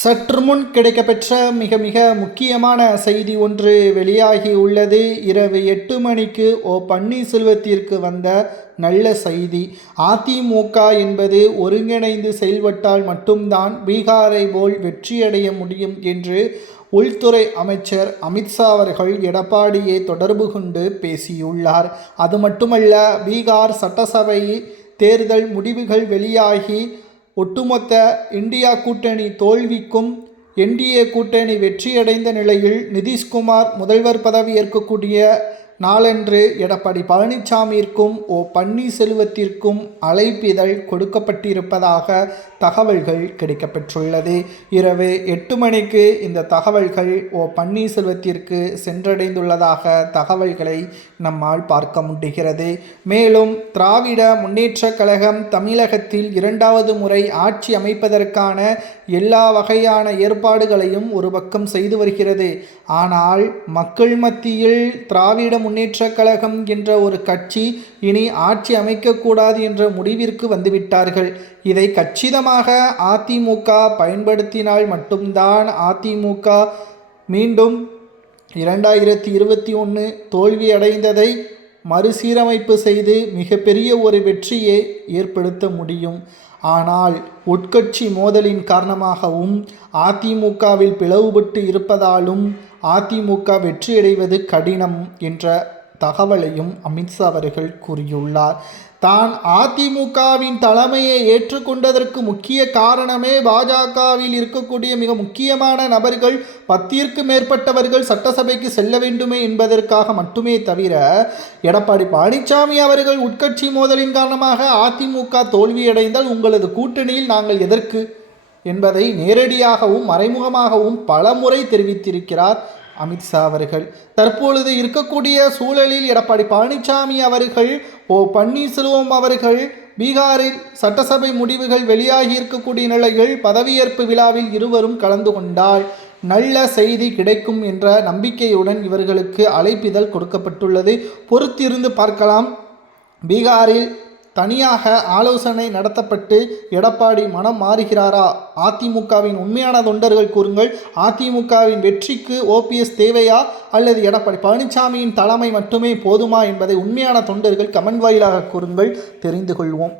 சற்று முன் கிடைக்கப்பெற்ற மிக மிக முக்கியமான செய்தி ஒன்று வெளியாகி உள்ளது. இரவு 8 மணிக்கு பன்னீர்செல்வத்திற்கு வந்த நல்ல செய்தி. அதிமுக என்பது ஒருங்கிணைந்து செயல்பட்டால் மட்டும்தான் பீகாரை போல் வெற்றியடைய முடியும் என்று உள்துறை அமைச்சர் அமித்ஷா அவர்கள் எடப்பாடியை தொடர்பு கொண்டு பேசியுள்ளார். அது மட்டுமல்ல, பீகார் சட்டசபை தேர்தல் முடிவுகள் வெளியாகி ஒட்டுமொத்த இந்தியா கூட்டணி தோல்விக்கும் என்டிஏ கூட்டணி வெற்றியடைந்த நிலையில் நிதிஷ்குமார் முதல்வர் பதவி ஏற்கக்கூடிய நாளன்று எடப்பாடி பழனிசாமியிற்கும் பன்னீர்செல்வத்திற்கும் அழைப்பிதழ் கொடுக்கப்பட்டிருப்பதாக தகவல்கள் கிடைக்கப்பெற்றுள்ளது. இரவு 8 மணிக்கு இந்த தகவல்கள் பன்னீர்செல்வத்திற்கு சென்றடைந்துள்ளதாக தகவல்களை நம்மால் பார்க்க முடிகிறது. மேலும் திராவிட முன்னேற்றக் கழகம் தமிழகத்தில் 2வது முறை ஆட்சி அமைப்பதற்கான எல்லா வகையான ஏற்பாடுகளையும் ஒரு பக்கம் செய்து வருகிறது. ஆனால் மக்கள் மத்தியில் திராவிட முன்னேற்றக் கழகம் என்ற ஒரு கட்சி இனி ஆட்சி அமைக்கக்கூடாது என்ற முடிவிற்கு வந்துவிட்டார்கள். இதை கச்சிதமாக அதிமுக பயன்படுத்தினால் மட்டும்தான் அதிமுக மீண்டும் 2021 தோல்வியடைந்ததை மறுசீரமைப்பு செய்து மிகப்பெரிய ஒரு வெற்றியை ஏற்படுத்த முடியும். ஆனால் உட்கட்சி மோதலின் காரணமாகவும் அதிமுகவில் பிளவுபட்டு இருப்பதாலும் அதிமுக வெற்றியடைவது கடினம் என்ற தகவலையும் அமித்ஷா அவர்கள் கூறியுள்ளார். தான் அதிமுகவின் தலைமையை ஏற்றுக்கொண்டதற்கு முக்கிய காரணமே பாஜகவில் இருக்கக்கூடிய மிக முக்கியமான நபர்கள் 10ற்கு மேற்பட்டவர்கள் சட்டசபைக்கு செல்ல வேண்டுமே என்பதற்காக மட்டுமே தவிர, எடப்பாடி பழனிசாமி அவர்கள் உட்கட்சி மோதலின் காரணமாக அதிமுக தோல்வியடைந்தால் உங்களது கூட்டணியில் நாங்கள் எதற்கு என்பதை நேரடியாகவும் மறைமுகமாகவும் பலமுறை தெரிவித்திருக்கிறார் அமித்ஷா அவர்கள். தற்பொழுது இருக்கக்கூடிய சூழலில் எடப்பாடி பழனிசாமி அவர்கள் பன்னீர்செல்வம் அவர்கள் பீகாரில் சட்டசபை முடிவுகள் வெளியாகி இருக்கக்கூடிய நிலையில் பதவியேற்பு விழாவில் இருவரும் கலந்து கொண்டால் நல்ல செய்தி கிடைக்கும் என்ற நம்பிக்கையுடன் இவர்களுக்கு அழைப்பிதழ் கொடுக்கப்பட்டுள்ளது. பொறுத்திருந்து பார்க்கலாம். பீகாரில் தனியாக ஆலோசனை நடத்தப்பட்டு எடப்பாடி மனம் மாறுகிறாரா? அதிமுகவின் உண்மையான தொண்டர்கள் கூறுங்கள். அதிமுகவின் வெற்றிக்கு ஓபிஎஸ் தேவையா அல்லது எடப்பாடி பழனிசாமியின் தலைமை மட்டுமே போதுமா என்பதை உண்மையான தொண்டர்கள் கமெண்ட் வாயிலாக கூறுங்கள், தெரிந்து கொள்வோம்.